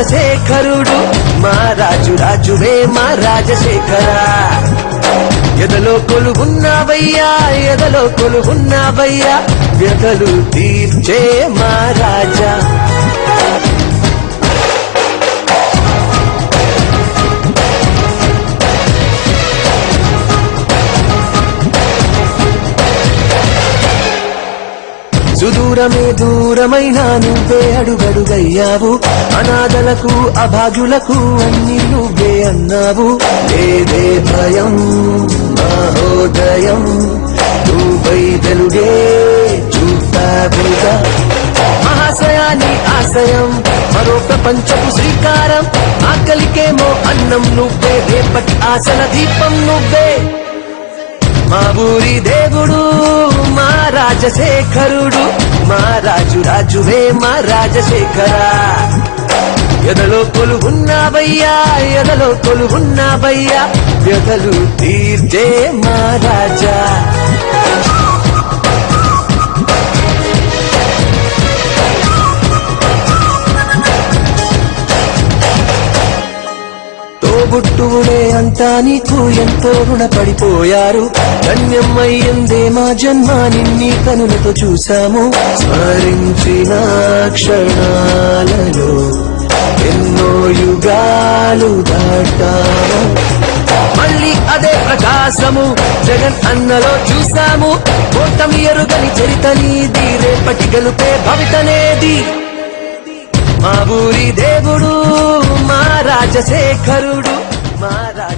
రాజశేఖరుడు మా రాజు రాజువే మా రాజశేఖర ఎదలో కొలువున్నావయ్యా ఎదలో కొలువున్నావయ్యా వ్యధలు తీర్చే మా రాజా సుదూరమే దూరమైనా నువ్వే అడుగడుగయ్యావు అనాథలకు అభాగ్యులకు అన్ని నువ్వే అన్నావు లేదే భయం మహోదయం నువ్వై వెలుగే చూపావుగా మహాశయాని ఆశయం మరో ప్రపంచపు శ్రీకారం ఆకలికేమో అన్నం నువ్వే రేపటి ఆశల దీపం నువ్వే మా ఊరి దేవుడు మా రాజశేఖరుడు మా రాజు రాజువే మా రాజశేఖర ఎదలో కొలువున్నావయ్యా ఎదలో కొలువున్నావయ్యా వ్యధలు తీర్చే మా రాజా తోబుట్టువులే అంతా నీకు ఎంతో రుణపడిపోయారు ధన్యమయ్యిందే మా జన్మ నిన్ని కనులతో చూశాము స్మరించిన క్షణాలలో ఎన్నో యుగాలు దాటాము మళ్ళీ అదే ప్రకాశము జగన్ అన్నలో చూశాము ఓటమి ఎరుగని చరిత నీది రేపటి గెలుపే భవితనేది మా ఊరి దేవుడు మా రాజశేఖరుడు మా రాజ